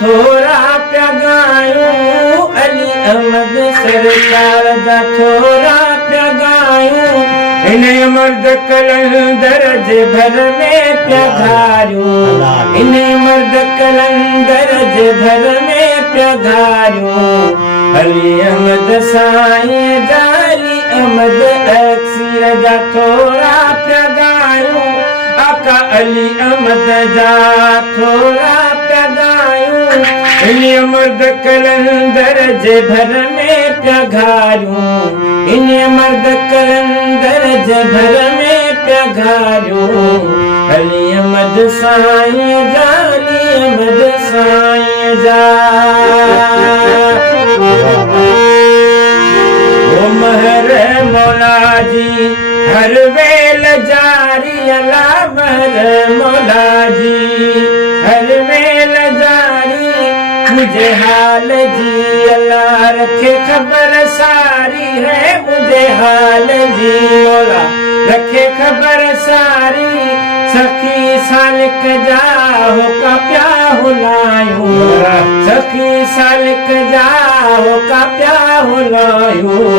थोरा पिया ॻायूं अली अहमद सरकार जा थोरा पिया ॻायूं इन मर्द कलंदर जे भर में पिया घारियूं इन मर्द कलंदर जे भर में पिया घारियूं अली अहमद साईं जा अली अहमद अक्सीर जा थोरा पिया ॻायूं आका अली अहमद जा थोरा पिया ॻायूं इन मर्द कलंदर जे भर में पिया घारियूं इन मर्द कलंदर जे भर में पिया घारियूं अली अहमद साईं जा अली अहमद साईं जा ओ महर मौला जी हर वेल जारी अला महर मौला जी हर वेल जारी मुझे हाल जी अल्लाह रखे खबर सारी है मुझे हाल जी मौला रखे खबर सारी सखी सालिक जा हो का प्या हुलायूं सखी सालिक जा हो का प्या हुलायूं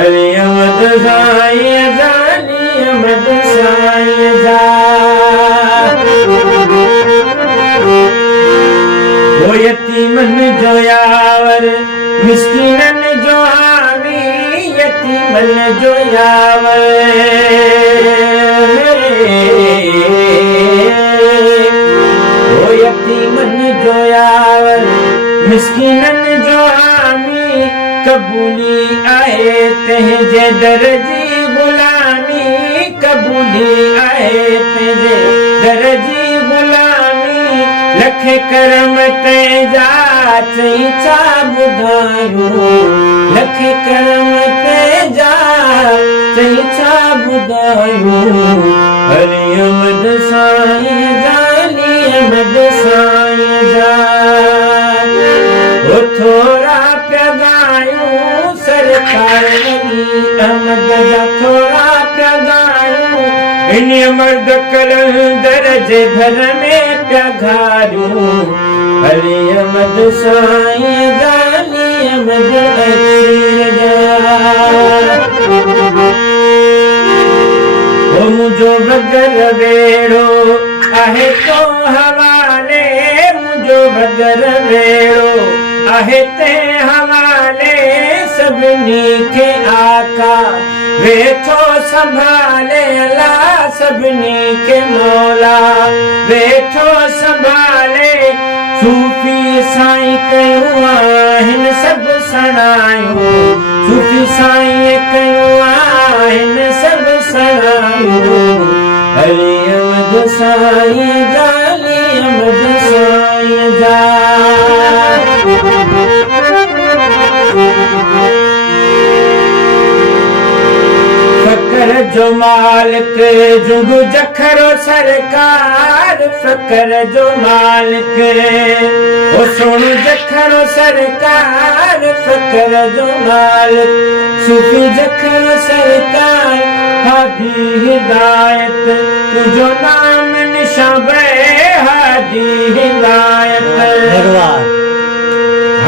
अली अहमद साईं जा अली अहमद साईं जा ओ यतीमन जो यावर मिस्कीनन जो हामी यतीमन जो यावर ओ यतीमन जो यावर मिस्कीनन जो हामी कबूली आए तंहिंजे दर जी गुलामी कबूली आए तंहिंजे दर जी गुलामी लखे करम तंहिंजा चई छा ॿुधायूं लखे करम तंहिंजा चई छा ॿुधायूं अली अहमद साईं जा अली अहमद साईं जा ओ थोरा पिया ॻायूं सरकार अली अहमद जा थोरा पिया ॻायूं इन मर्द कलंदर जे भर में पिया घारियूं अली अहमद साईं जा अली अहमद अक्सीर जा ओ मुंहिंजो बगर वेड़ो आहे तो हवाले मुंहिंजो बगर वेड़ो आहे ते हवाले सभिनी खे आका वेठो संभाले अल्लाह सभिनी खे मौला वेठो संभाले सूफी साईं कयूं आहिनि सभु सणायूं सूफी साईं कयूं आहिनि सभु सणायूं अली अहमद साईं जा अली अहमद साईं जा फकर जो मालिक जुग जखरो सरकार फकर जो मालिक ओ सुन जखरो सरकार फकर जो मालिक सूफी जखरो सरकार हादी हिदायत तुझो नाम निशाबे हादी हिदायत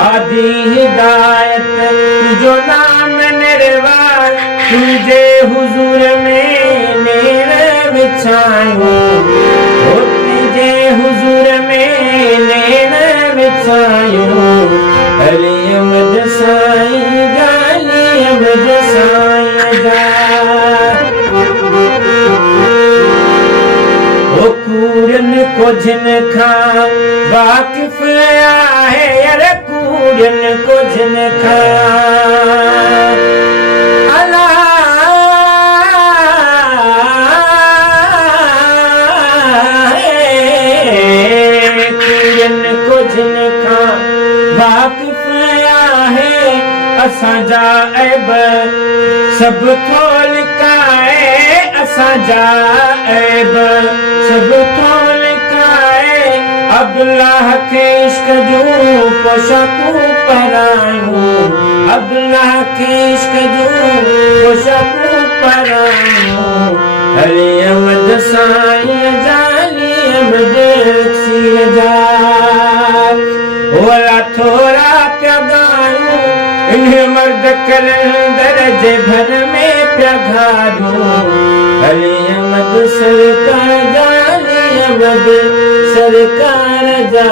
हादी हिदायत तुझो नाम निर्वाण तुझे हुजूर में नेर विछायूं तुझे हुजूर में नेर विछायूं अली अहमद साईं जा अली अहमद साईं जा ओ कूड़न को जिन खां वाकिफ आहे अरे कूड़न को जिन खां वाकिफ आहे असांजा ऐब सभु थो लिकाए असांजा ऐब सभु थो लिकाए अब्दुल्लाह खे इश्क जूं पोशाकूं पारायूं अब्दुल्लाह खे इश्क जूं पोशाकूं पारायूं अली अहमद साईं जा अली अहमद अक्सीर जा मर्द कलंदर जे भर में पिया घारूं अली अहमद सरकार जा अली अहमद सरकार जा